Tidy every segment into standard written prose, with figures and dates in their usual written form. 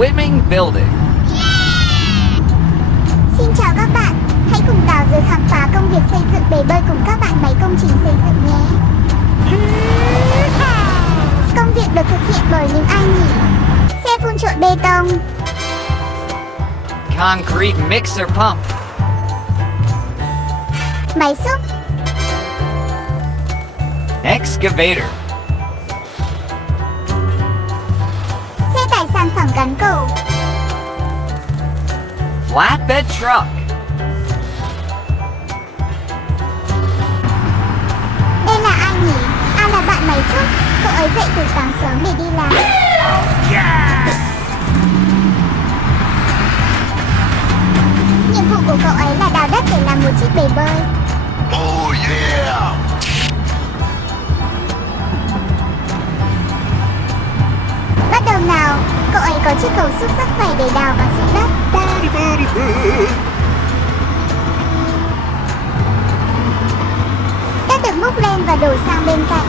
swimming building. Xin chào các bạn, hãy cùng Tào Dư khám phá công việc xây dựng bể bơi cùng các bạn máy công trình xây dựng nhé. Công việc được thực hiện bởi những ai nhỉ? Xe phun trộn bê tông, Concrete mixer pump. máy xúc, Excavator. xe tải sản phẩm gắn cầu, Flatbed truck. đây là ai nhỉ? Là bạn máy xúc, cậu ấy dậy từ sáng sớm để đi làm. Nhiệm vụ của cậu ấy là đào đất để làm một chiếc bể bơi. Oh yeah! Bắt đầu nào, cậu ấy có chiếc cầu xúc rất khỏe để đào và xúc đất. Đất được múc lên và đổ sang bên cạnh.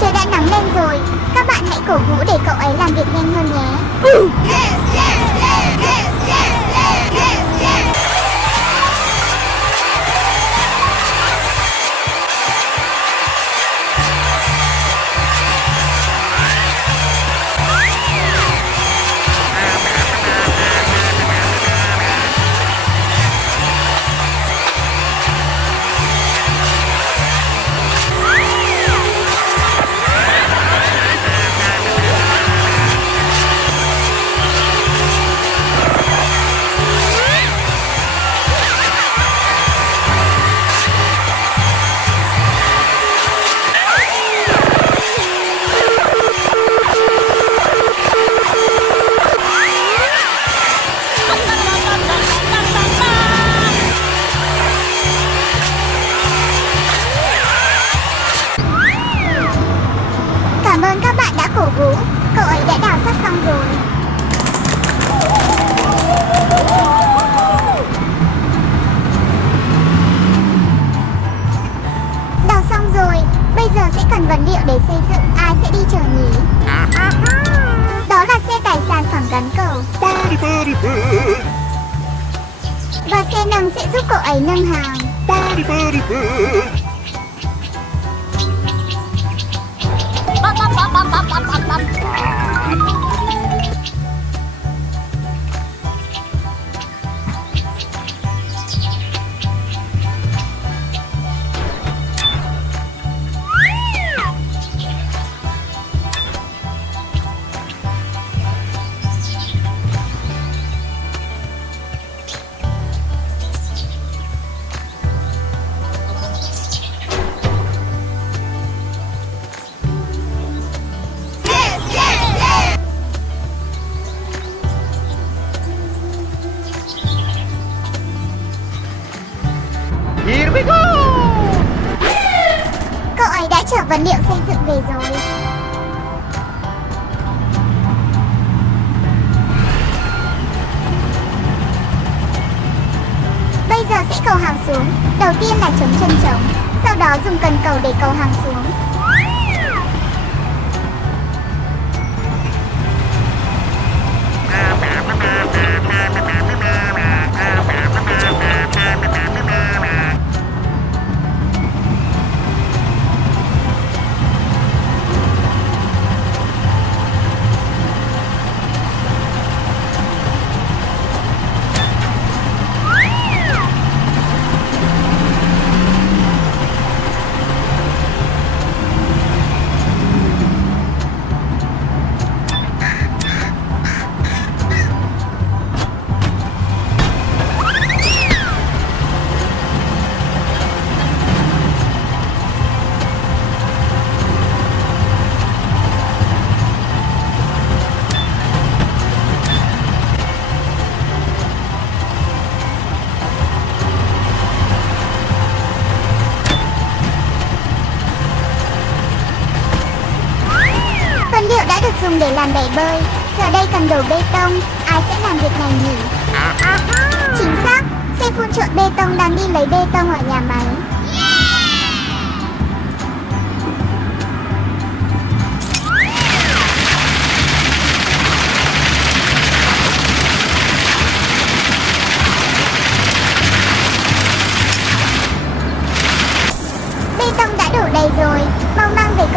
Trời đã nắng lên rồi, các bạn hãy cổ vũ để cậu ấy làm việc nhanh hơn nhé. Cảm ơn các bạn đã cổ vũ, cậu ấy đã đào sắp xong rồi. Đào xong rồi, bây giờ sẽ cần vật liệu để xây dựng, ai sẽ đi chở nhỉ? Đó là xe tải sản phẩm gắn cầu. Và xe nâng sẽ giúp cậu ấy nâng hàng. Here we go! Cậu ấy đã chở vật liệu xây dựng về rồi. Bây giờ sẽ cầu hàng xuống. Đầu tiên là chống chân trống, sau đó dùng cần cầu để cầu hàng xuống. dùng để làm bể bơi. Giờ đây cần đổ bê tông. Ai sẽ làm việc này nhỉ? Chính xác, xe phun trộn bê tông đang đi lấy bê tông ở nhà máy.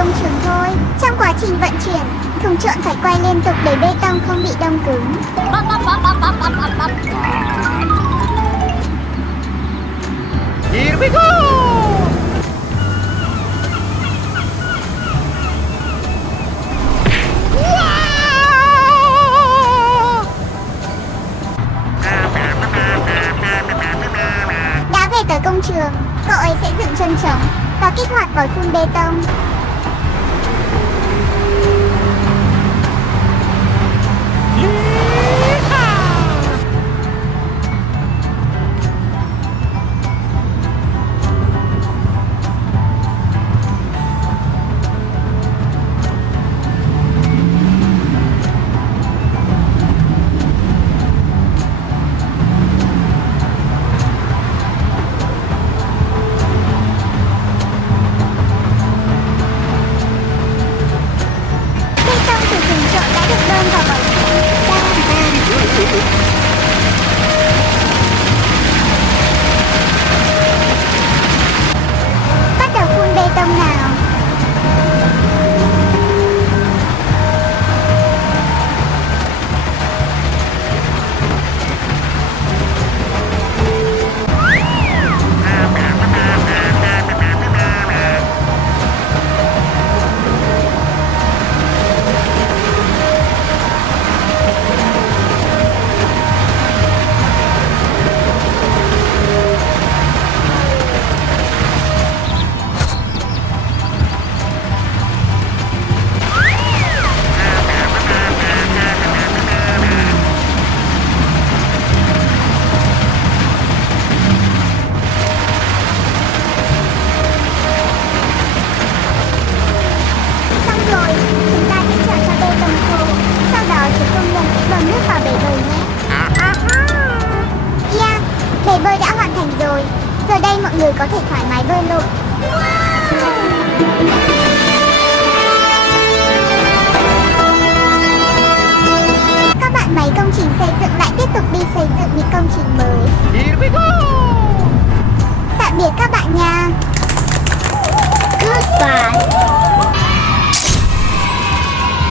công trường thôi. Trong quá trình vận chuyển, thùng trộn phải quay liên tục để bê tông không bị đông cứng. Here we go! Đã về tới công trường, cậu ấy sẽ dựng chân trống và kích hoạt vòi phun bê tông. Bê tông từ thùng trộn đã được bơm vào vòi phun. Bắt đầu phun bê tông nào. Xong rồi, chúng ta sẽ chờ cho bê tông khô. Sau đó chúng công nhân sẽ bơm nước vào bể bơi nhé. Yeah, bể bơi đã hoàn thành rồi. Giờ đây mọi người có thể thoải mái bơi lội.